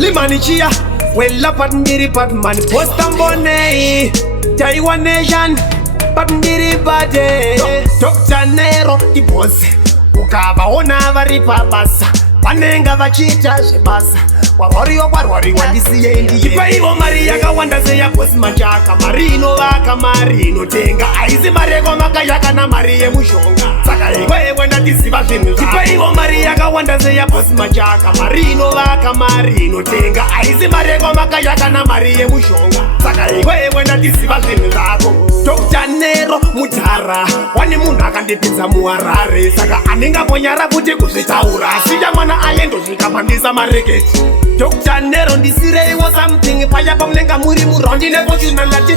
Limanichia, well up at Ndiri Patman, Postambone, Taiwan Nation, Patndiri Bade, Dr. Nero, the boss, Ukaba ona varipa basa, Panenga vachita shebasa, Warori wandisiyendi. Ipaivo Maria kawanda seya boss machaka, Marino vaka Marino tenga, Aizi mareko makayaka na Marie mushonga. Saka ikwewe ndatiziva zvinhu. Ipaivo Maria kawanda seya boss machaka, Marino vaka Marino tenga, Aizi mareko makayaka na Marie mushonga. Saka ikwewe ndatiziva zvinhu zvako. Dr. Nero Mutara, wani munhu akandipinza muharare, saka andingambonyara kuti kuzvitaura, asiya mwana ayendo zvikamhandisa mareketi. Dr. Nero ndisireiwo something, paya pamunenga muri murondi nefortuna ndati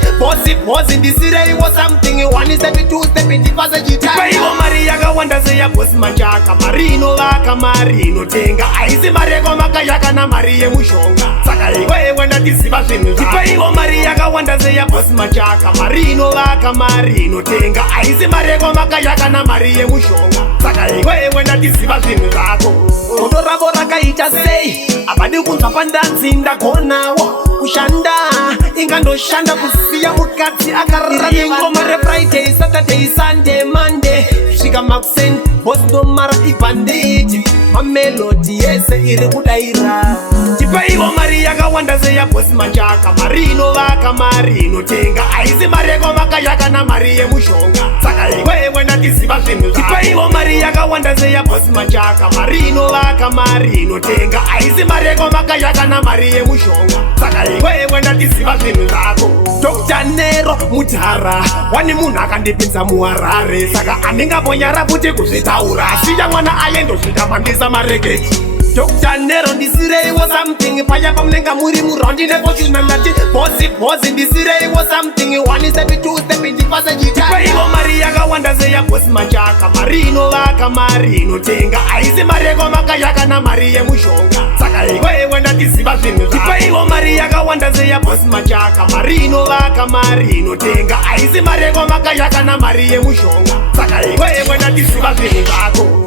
bosi ndisireiwo something, 1 step 2 step ndipase chitatu. Ipaivo mari yakawanda seya bosi machaka, Marino vaka Marino tenga, Aizi mareko makayaka na mari yemushonga. Saka ikwewe ndatiziva zvinhu zvako. Ipaivo mari yakawanda seya bosi machaka, Marino vaka Marino tenga, Aizi mareko makayaka na mari yemushonga. Saka ikwewe ndatiziva zvinhu zvako. Godo ravo rakaita sei, abadi kunzwa pandanzi ndagonawo kushanda, ingandoshanda kusiya mukadzi akarara nengoma reFriday, Saturday, Sunday, Monday, svika makuseni bosto mara ibanditi, mamelodi yese iri kudaira. Ipaivo mari yakawanda seya bosi machaka, Marino vaka Marino tenga, Aizi mareko makayaka na mari yemushonga. Saka ikwewe ndatiziva zvinhu zvako. Ipaivo mari yakawanda seya bosi machaka, Marino vaka Marino tenga, Aizi mareko makayaka na mari yemushonga. Saka ikwewe ndatiziva zvinhu zvako. Dr. Nero Mutara, wani munhu akandipinza muharare, saka andingambonyara kuti kuzvitaura, asiya mwana ayendo zvikamhandisa mareketi. Dr. Nero ndisireiwo something, paya pamunenga muri murondi nefortuna ndati bosi ndisireiwo something, 1 step 2 step ndipase chitatu. Ipaivo mari yakawanda seya bosi machaka, Marino vaka Marino tenga, Aizi mareko makayaka na mari yemushonga. Saka ikwewe ndatiziva zvinhu zvako. Ipaivo mari yakawanda seya bosi machaka, Marino vaka Marino tenga, Aizi mareko makayaka na mari yemushonga. Saka ikwewe ndatiziva zvinhu zvako.